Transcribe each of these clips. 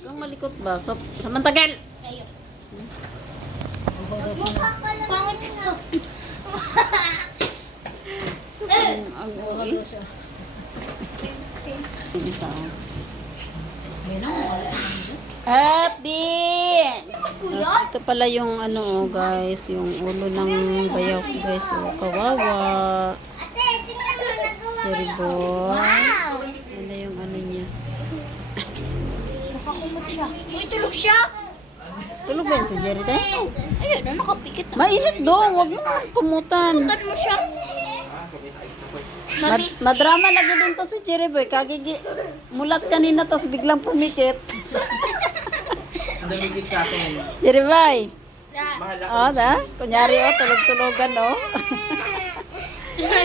Kung malikot ba? So, samantagal! Kayo. Pangit ko. Ang uwi. Isa. Update! Tapos ito pala yung ano guys, yung ulo ng bayaw ko guys. Oh, kawawa. Ate, tingnan mo, nagawa Sorry ko. boy. Ano yung ano niya? Nakakumot siya. Uy, tulog siya. Tulog ba yun si Jerry tayo? Ayun, nakapikit. Mainit do, wag mo naman kumutan. Tutan mo siya. Madrama lagi din to si Jerry boy. Kagigi, mulat kanina tas biglang pumikit. Ang damigit sa akin. Jerry boy. Bahala Oh, da? Kunyari oh, tulog-tulogan oh.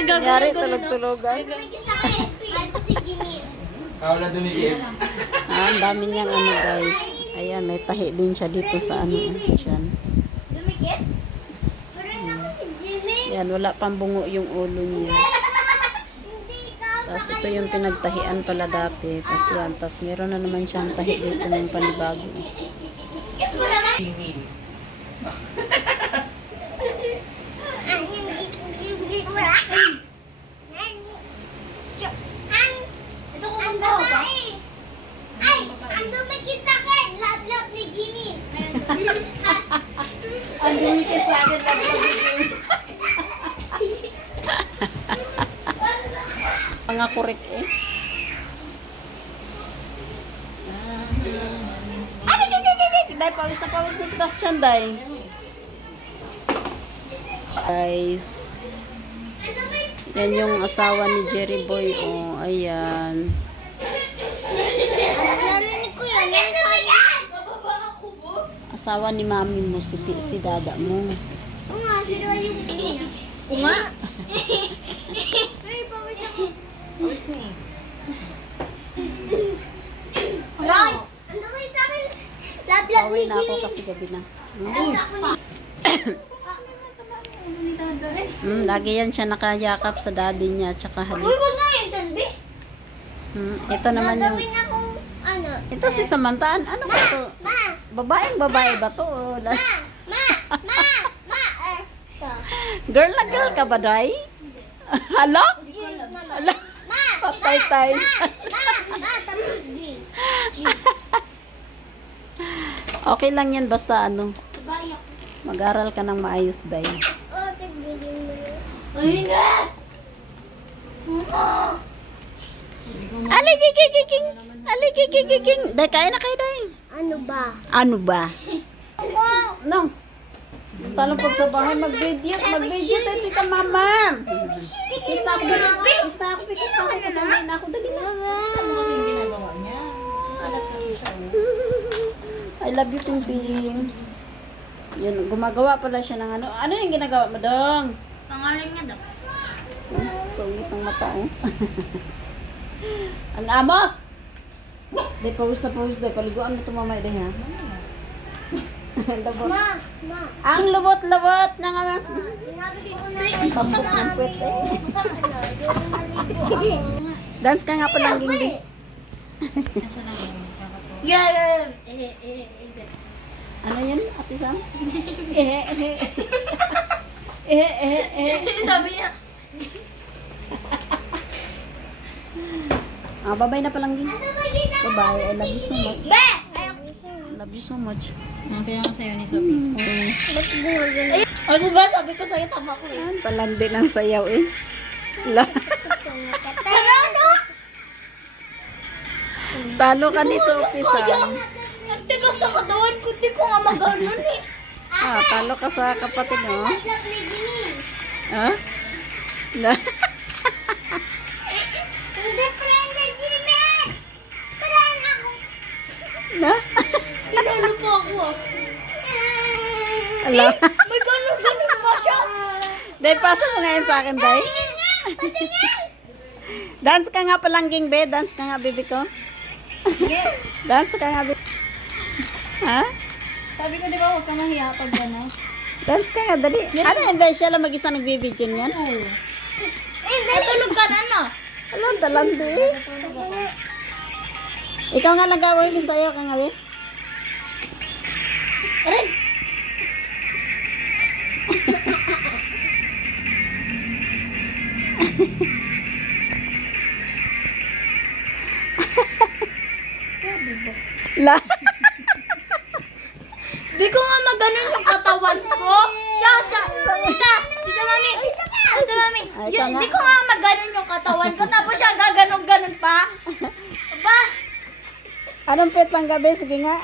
Kunyari tulog-tulogan. Kita kayo, ito si Jimmy. Kawala dumigit. Ah, ang dami niyang ano guys. Ayan, may tahi din siya dito sa ano. Diyan. Dumikit? Parang ako si Jimmy. Yan, wala pang bungo yung ulo niya. Hindi ikaw. Tapos ito yung pinagtahian pala dati. Tapos yan, tapos meron na naman siyang tahi dito ng panibago. Kit mo naman. Tingin. Ito ko ang babae. Ay, ang dumikit sa akin. Love ni Jimmy. Ang dumikit sa akin lang mga kurek eh. Day, pawis na si Sebastian, day. Guys, yan yung asawa ni Jerry Boy. Oh, ayan. Narinig ko yun. Yan sabi. Asawa ni mami mo, si dada mo. Oo nga, sila yung niya. Uma? Ay, pawis ako. Aray! Ang dumikit sa akin. Love Pauwi ni na ako Jimmy. kasi gabi na. Ang ako ni Lagi yan siya nakayakap sa daddy niya tsaka Uy, halik. wag na yun, Sanbi. Ito naman yung... Gagawin ako, ano? Ito si Samantaan. Ano ba ito? Ma! Babaeng babae ba to? Oh, Ma! Ma! Ito. Girl na girl ka ba, Day? Hala? Hala? Ma! Patay tayo dyan. Ma! Tapos G. Okay lang yan basta ano. Bayak. Mag-aral ka ng maayos, Day. Oh, tigilin mo yun. Ay, na! Mama! Aligigigiging! Aligigigiging! Day, kain na kayo, Day. Ano ba? Ano ba? No. Talong pag sa bahay, mag-video tayo, tita mama. Kiss na ako, kiss na ako, kasama na ako, dali na. Kasi yung ginagawa niya. Susalat kasi siya. I love you, Ping. Yan, gumagawa pala siya ng ano. Ano yung ginagawa mo, Dong? Pangalan niya daw. Sungit ng mata, oh. Ang amos! Day, pawis na pawis, Day. Paliguan mo ito mamay, Day, ha? Labot. Ma! Ma! Ang lubot-lubot na nga. Sinabi ko na Tambok ng puwet, eh. yung naligo ako. Dance ka nga palang gindi. Yeah! Ano yun, Ate Sam? Sabi niya. Babay na palang gindi. Ano ba ginawa? Bye-bye. I love you so much. Be! I love you so much. Kaya ako sa'yo ni Sophie. Ba't gumagano? O, diba? Sabi ko sa'yo, tama ko eh. Yan, palandi ng sayaw, eh. Talo ka ni Sophie, Sam. Nagtigas sa katawan ko, di ko nga maganon eh. Talo ka sa kapatid, no? Love ni Jimmy. Ha? Na? Hindi, friend ni Jimmy! Friend ako. Na? Tinalo pa ako ah. Ala. May ganon-ganon pa siya. Day, pasa mo ngayon sa akin, Day. Dance ka nga palang, Be. Dance ka nga, baby ko. Dance ka nga, baby. Ha? Sabi ko, di ba, huwag ka mahiya pag gano'n. Dance ka nga, dali. Ano, hindi siya lang mag-isa nagbibidyo niyan. Natulog ka na, no? Alam, talandi eh. Ikaw nga lang gawin ni sa'yo, kang gabi. Aray! La. Di ko nga maganon yung katawan ko. Siya. Tita Mami. Tita Mami. Ay, ito nga. Di ko nga maganon yung katawan ko. Tapos siya gaganon-ganon pa. Aba. Anong pet pang gabi? Sige nga.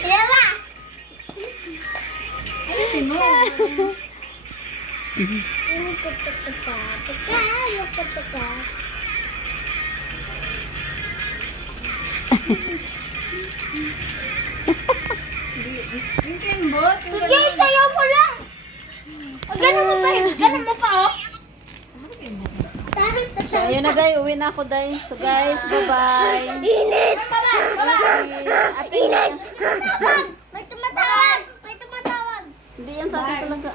Diba? Ayusin mo. Yung kembot. Sige, sayo mo lang. Ganon mo pa. Ganon mo pa, oh. So, ayun na guys. Uwi na ako guys. So guys, bye-bye. Init! Ate, Init! May tumatawag! May tumatawag! hindi yan sa akin talaga.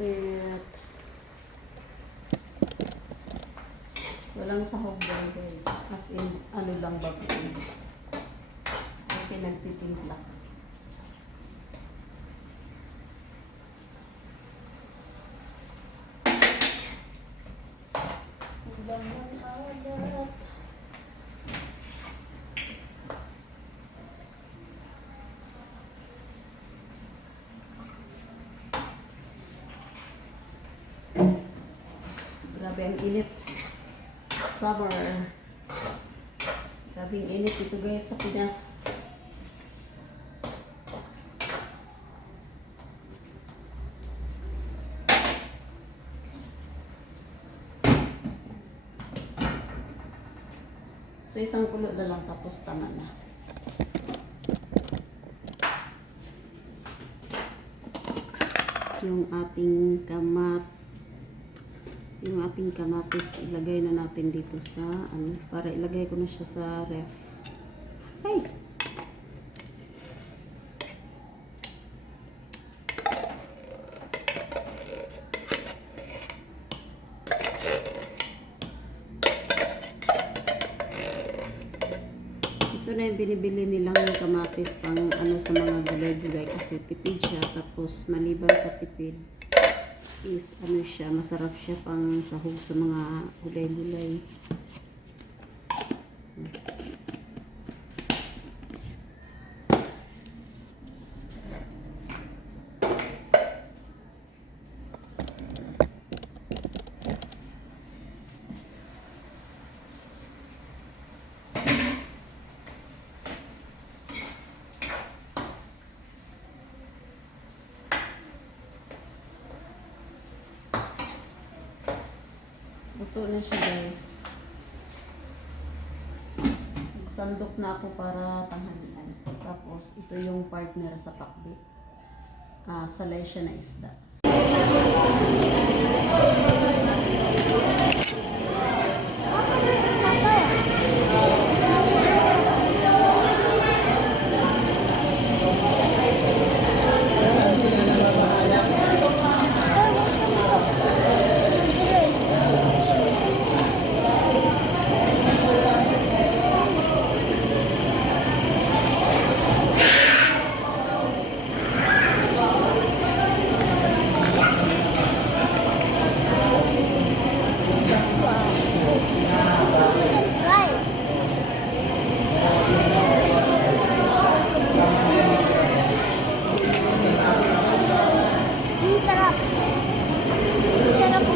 Pet. Walang sahog lang guys. As in, ano lang ba ito? Ay, pinagtitimpla. Grabe ang init. Summer. Grabe ang init dito guys sa Pinas. So isang kulo na lang tapos tama na. Yung ating kamatis ilagay na natin dito sa ano, para ilagay ko na siya sa ref. Hey. Ito na yung binibili nilang kamatis pang ano sa mga gulay-gulay kasi tipid siya. Tapos maliban sa tipid is ano siya, masarap siya pang sahog sa mga gulay-gulay. Luto na siya guys. Nagsandok na ako para tanghalian. Tapos ito yung partner sa pakbit. Salay siya na isda. Ang sarap. Ang sarap po.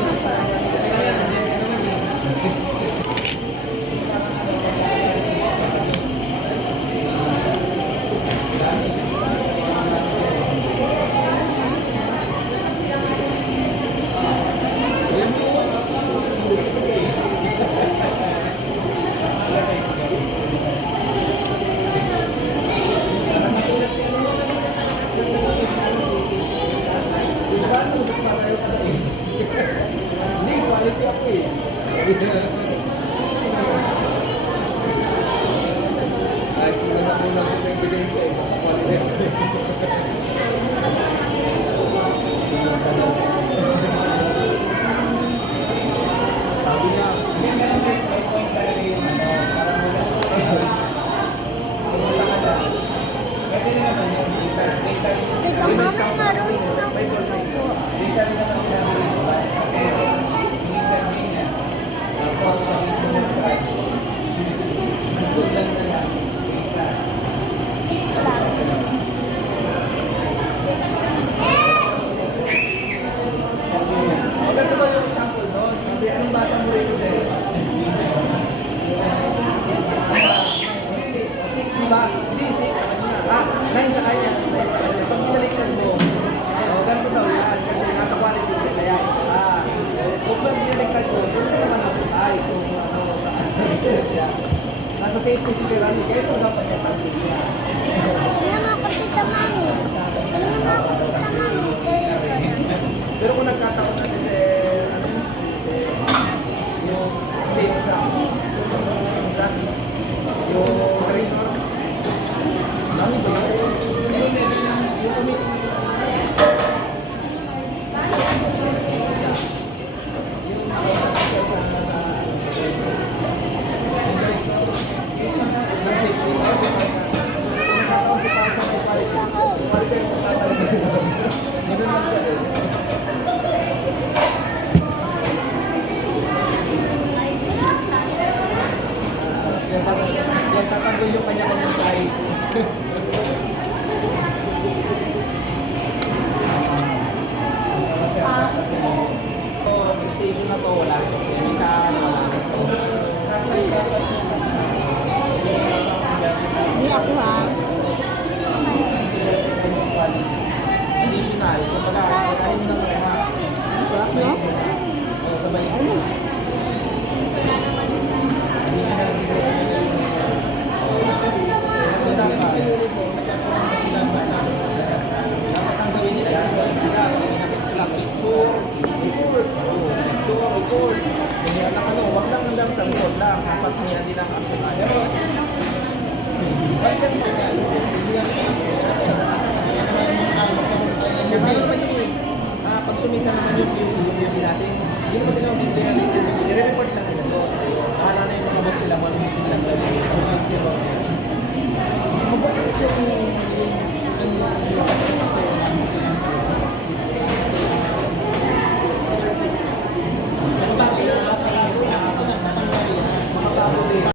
Hindi, quality ako eh.